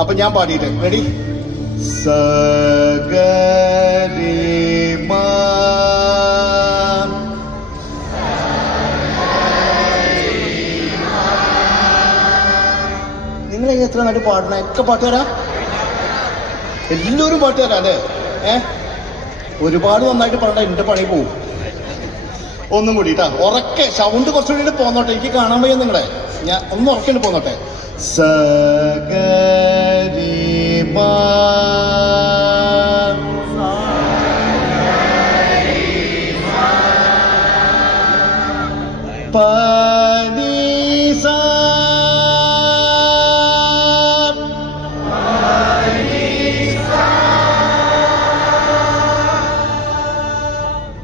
അപ്പൊ ഞാൻ പാടിയിട്ട് റെഡി. നിങ്ങൾ എത്ര നന്നായിട്ട് പാടണ? ഒക്കെ പാട്ടുകാരാ? എല്ലാവരും പാട്ടുകാരാ അല്ലേ? ഒരുപാട് നന്നായിട്ട് പാടണ്ട, എന്റെ പണി പോവും. ഒന്നും കൂടി ട്ടാ, ഉറക്കെ സൗണ്ട് കുറച്ചുകൂടി പോന്നോട്ടെ, എനിക്ക് കാണാൻ വയ്യ നിങ്ങളെ. ഞാൻ ഒന്ന് ഉറക്കേണ്ടി പോന്നോട്ടെ.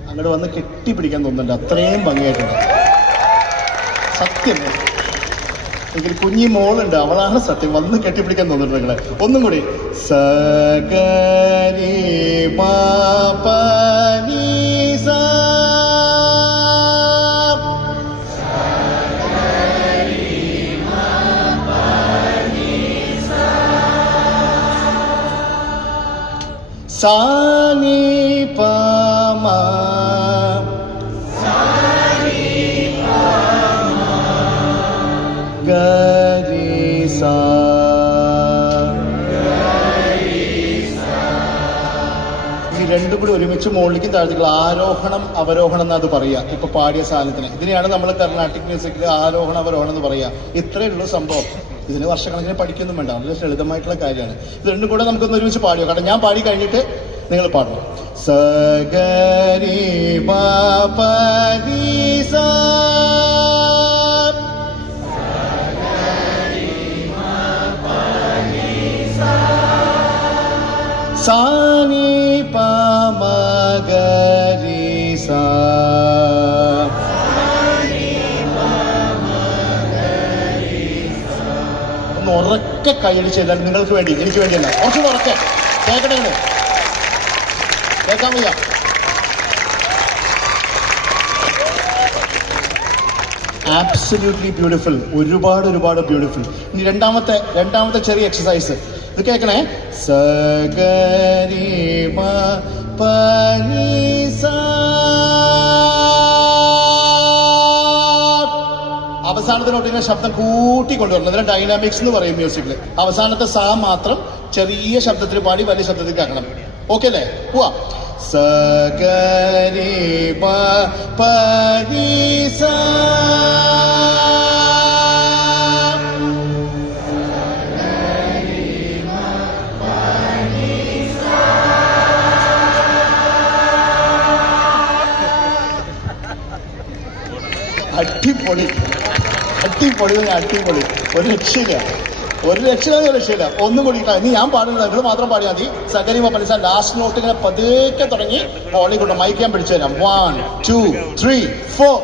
അങ്ങോട്ട് വന്ന് കെട്ടിപ്പിടിക്കാൻ തോന്നുന്നുണ്ട്, അത്രയും ഭംഗിയായിട്ടുണ്ട്. സത്യം, എനിക്കൊരു കുഞ്ഞി മോളുണ്ട്, അവളാണ് സത്യം. വന്ന് കെട്ടിപ്പിടിക്കാൻ തോന്നുന്നുണ്ട് നിങ്ങളെ. ഒന്നും കൂടി. സഗരി മാപനി സാ സാനി പമ ഗരിസ. ഈ രണ്ടും കൂടി ഒരുമിച്ച് മുകളിലേക്കും താഴ്ത്തിക്കുള്ള ആരോഹണം അവരോഹണം എന്ന് അത് പറയാ. ഇപ്പൊ പാടിയ സാധനത്തിന് ഇതിനെയാണ് നമ്മൾ കർണാട്ടിക് മ്യൂസിക്കിൽ ആരോഹണം അവരോഹണം എന്ന് പറയാ. ഇത്രയേ ഉള്ളൂ സംഭവം. ഇതിന് വർഷക്കണക്കിന് പഠിക്കൊന്നും വേണ്ട, വളരെ ലളിതമായിട്ടുള്ള കാര്യമാണ്. ഇത് രണ്ടും കൂടെ നമുക്കൊന്ന് ഒരുമിച്ച് പാടിയോ. കാരണം ഞാൻ പാടി കഴിഞ്ഞിട്ട് നിങ്ങൾ പാടണം. സഗരി മാപനി സാ സാനി പമഗരി സാ. ഒന്ന് ഉറക്കെ കൈയടിച്ച് ചെയ്താൽ നിങ്ങൾക്ക് വേണ്ടി, എനിക്ക് വേണ്ടിയല്ല, കുറച്ചുകൂടെ ഉറക്കെ കേൾക്കട്ടെ. കേൾക്കാൻ വയ്യ. ആബ്സല്യൂട്ട്ലി ബ്യൂട്ടിഫുൾ, ഒരുപാട് ഒരുപാട് ബ്യൂട്ടിഫുൾ. ഇനി രണ്ടാമത്തെ ചെറിയ എക്സസൈസ് ഇത് കേൾക്കണേ. സഗരി മാപനി സാ. അവസാനത്തിനോട്ട് ഇങ്ങനെ ശബ്ദം കൂട്ടിക്കൊണ്ടുവരണം. അതിന് ഡൈനാമിക്സ് എന്ന് പറയും മ്യൂസിക്കിൽ. അവസാനത്തെ സാ മാത്രം ചെറിയ ശബ്ദത്തിൽ പാടി വലിയ ശബ്ദത്തിൽ കേൾക്കണം. ഓക്കെ അല്ലേ? പോവാ. സഗരി മാപനി സാ. അടിപൊളി, അടിപൊളി, അടിപൊളി. ഒരു രക്ഷയില്ല. ഒന്നും കൂടി. ഇനി ഞാൻ പാടുന്നില്ല, നിങ്ങൾ മാത്രം പാടിയാൽ മതി. സഗരി മാപനി സാ. ലാസ്റ്റ് നോട്ട് ഇങ്ങനെ പതുക്കെ തുടങ്ങി ഹോളി കൊണ്ട് മൈക്ക് ഞാൻ പിടിച്ചു തരാം. 1 2 3 4.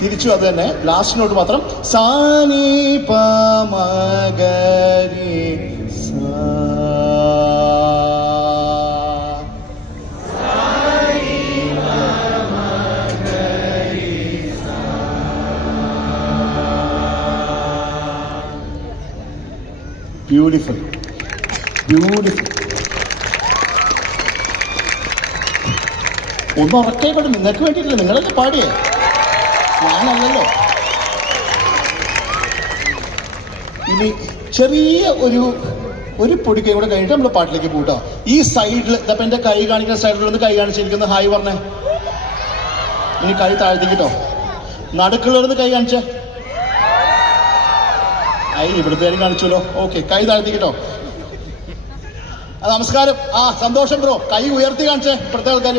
തിരിച്ചു അത് തന്നെ. ലാസ്റ്റ് നോട്ട് മാത്രം. സാനി പമഗരി സാ. Beautiful, beautiful. ഒന്ന് ഉറക്കേക്കോട്ടെ, നിങ്ങൾക്ക് വേണ്ടിയിട്ടില്ല, നിങ്ങളല്ലേ പാടിയേ, ഞാനല്ലല്ലോ. ഇനി ചെറിയ ഒരു പൊടിക്കൈ കൂടെ കഴിഞ്ഞിട്ട് നമ്മൾ പാട്ടിലേക്ക് പോട്ടോ. ഈ സൈഡിൽ ഇതപ്പം എൻ്റെ കൈ കാണിക്കുന്ന സൈഡിലൊന്ന് കൈ കാണിച്ചിരിക്കുന്ന ഹായ് പറഞ്ഞേ. ഇനി കൈ താഴ്ത്തിക്കിട്ടോ. നടുക്കുള്ളവരൊന്ന് കൈ കാണിച്ചേ. ഇവിടുത്തെ കാര്യം കാണിച്ചല്ലോ. ഓക്കെ, കൈ താഴ്ത്തിക്കിട്ടോ. നമസ്കാരം. സന്തോഷം ബ്രോ. കൈ ഉയർത്തി കാണിച്ചേ. ഇപ്പോഴത്തെ ആൾക്കാർ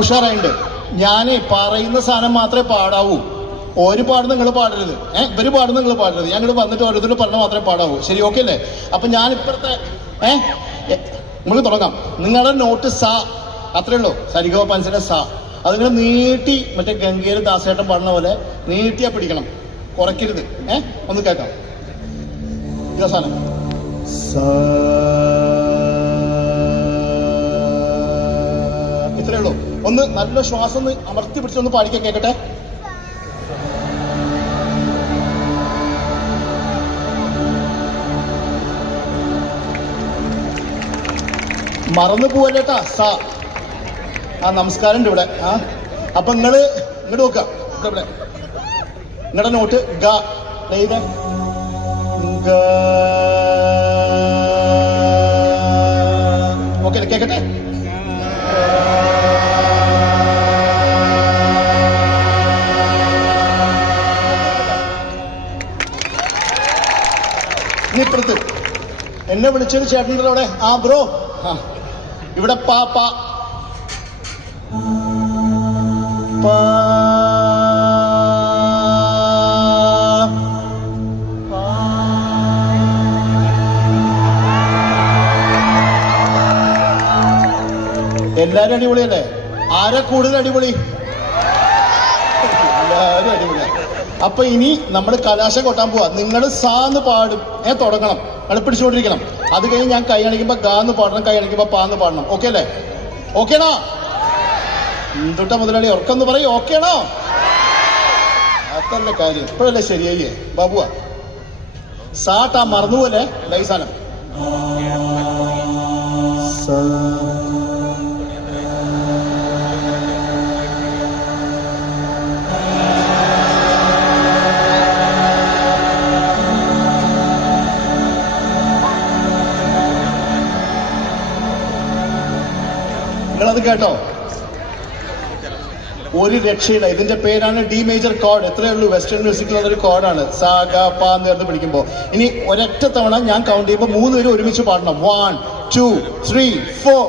ഉഷാറായിട്ടുണ്ട്. ഞാൻ പറയുന്ന സാധനം മാത്രമേ പാടാവൂ. ഒരു പാടുന്ന നിങ്ങൾ പാടരുത്. ഇവര് പാടുന്ന നിങ്ങൾ പാടരുത്. ഞാൻ ഇവിടെ വന്നിട്ട് ഓരോരുത്തരും പറഞ്ഞ മാത്രമേ പാടാവൂ. ശരി, ഓക്കെ അല്ലേ? അപ്പൊ ഞാൻ ഇപ്പഴത്തെ നമുക്ക് തുടങ്ങാം. നിങ്ങളുടെ നോട്ട് സാ, അത്രേ ഉള്ളൂ. സരിഗമ പൻസിന്റെ സാ. അതിങ്ങനെ നീട്ടി, മറ്റേ ഗംഗയിൽ ദാസേട്ടൻ പാടുന്ന പോലെ നീട്ടിയാ പിടിക്കണം, കുറയ്ക്കരുത്. ഒന്ന് കേൾക്കാം. ഇതാ സാധനം. ഒന്ന് നല്ല ശ്വാസം ഒന്ന് അമർത്തി പിടിച്ചൊന്ന് പാടിക്കാൻ കേൾക്കട്ടെ. മറന്നു പോവല്ലേട്ടാ സാ. നമസ്കാരം ഉണ്ട് ഇവിടെ. അപ്പൊ ഇങ്ങോട്ട് നോക്കുക. ഇവിടെ നിങ്ങളുടെ നോട്ട് ഗ ചെയ്ത ഓക്കെ കേക്കട്ടെ. ഇപ്പുറത്ത് എന്നെ വിളിച്ചൊരു ചേട്ടൻ്റെ അവിടെ. ബ്രോ ഇവിടെ പാ പാ എല്ലാരും അടിപൊളിയല്ലേ? ആരാ കൂടുതൽ അടിപൊളി? എല്ലാരും അടിപൊളിയാ. അപ്പൊ ഇനി നമ്മൾ കലാശം കൊട്ടാൻ പോവാ. നിങ്ങൾ സാന്ന് പാടും, തുടങ്ങണം, അത് പിടിച്ചുകൊണ്ടിരിക്കണം. അത് കഴിഞ്ഞ് ഞാൻ കൈ അണിക്കുമ്പോ ഗാന്ന് പാടണം, കൈ അണിക്കുമ്പോ പാന്ന് പാടണം. ഓക്കെ അല്ലേ? ഓക്കേണോ? തൊട്ട മുതലാളി ഉറക്കൊന്ന് പറയും. ഓക്കേണോ? അതല്ല കാര്യം. ഇപ്പോഴല്ലേ ശരിയായില്ലേ ബാബുവാ? സാട്ടാ മറന്നുപോലെ ലൈസാനം. നിങ്ങളത് കേട്ടോ? ഒരു രക്ഷയില്ല. ഇതിന്റെ പേരാണ് ഡി മേജർ കോഡ്. എത്രയേ ഉള്ളൂ? വെസ്റ്റേൺ മ്യൂസിക്കിലുള്ള ഒരു കോഡാണ്. സാ ഗ പ എന്ന് ചേർത്ത് പിടിക്കുമ്പോൾ. ഇനി ഒരൊറ്റ തവണ ഞാൻ കൗണ്ട് ചെയ്യുമ്പോൾ 3 പേരും ഒരുമിച്ച് പാടണം. 1 2 3 4.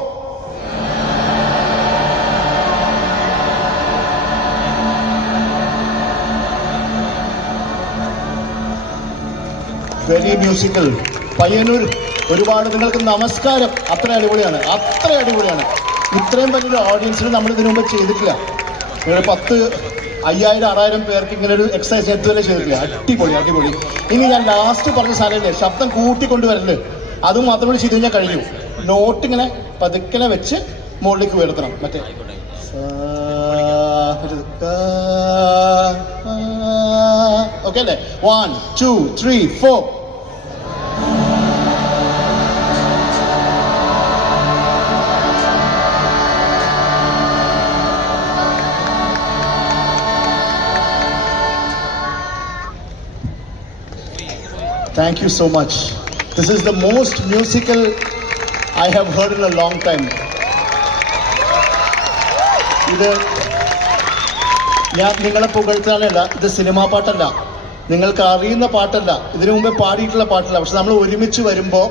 Very musical. പയ്യന്നൂർ ഒരുപാട് നിങ്ങൾക്ക് നമസ്കാരം. അത്ര അടിപൊളിയാണ്, അത്ര അടിപൊളിയാണ്. ഇത്രയും വലിയൊരു ഓഡിയൻസിന് നമ്മൾ ഇതിനു മുമ്പ് ചെയ്തിട്ടില്ല. 10,000 5,000 6,000 പേർക്ക് ഇങ്ങനെ ഒരു എക്സസൈസ് ഇതുവരെ ചെയ്തിട്ടില്ല. അടിപൊളി അടിപൊളി. ഇനി ഞാൻ ലാസ്റ്റ് പറഞ്ഞ സാധനമില്ലേ, ശബ്ദം കൂട്ടിക്കൊണ്ടുവരല്, അതും മാത്രം കൂടി ചെയ്ത് കഴിഞ്ഞാൽ കഴിഞ്ഞു. നോട്ട് ഇങ്ങനെ പതുക്കനെ വെച്ച് മുകളിലേക്ക് ഉയർത്തണം. മറ്റേ ഓക്കെ അല്ലേ? 1 2 3 4. Thank you so much. This is the most musical I have heard in a long time. ഇത് ഞാൻ നിങ്ങളെ പുകഴ്ത്താനല്ല, ഇത് സിനിമാ പാട്ടല്ല, നിങ്ങൾക്ക് അറിയുന്ന പാട്ടല്ല, ഇതിനു മുമ്പേ പാടിയിട്ടുള്ള പാട്ടല്ല. പക്ഷെ നമ്മൾ ഒരുമിച്ച് വരുമ്പോൾ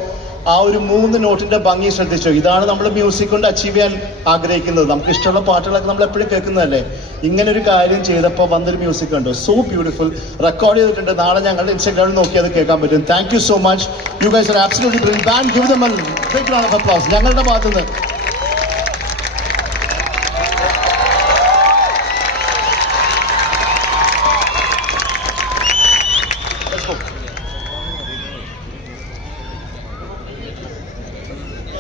ആ ഒരു 3 നോട്ടിന്റെ ഭംഗി ശ്രദ്ധിച്ചു. ഇതാണ് നമ്മൾ മ്യൂസിക് കൊണ്ട് അച്ചീവ് ചെയ്യാൻ ആഗ്രഹിക്കുന്നത്. നമുക്ക് ഇഷ്ടമുള്ള പാട്ടുകളൊക്കെ നമ്മൾ എപ്പോഴും കേൾക്കുന്നതല്ലേ. ഇങ്ങനെ ഒരു കാര്യം ചെയ്തപ്പോൾ വന്നൊരു മ്യൂസിക് കണ്ടു. So beautiful. റെക്കോർഡ് ചെയ്തിട്ടുണ്ട്. നാളെ ഞങ്ങളുടെ ഇൻസ്റ്റാഗ്രാമിൽ നോക്കി അത് കേൾക്കാൻ പറ്റും. Thank you so much. You guys are absolutely brilliant. Band give them a big round of applause ഞങ്ങളുടെ ഭാഗത്തുനിന്ന്.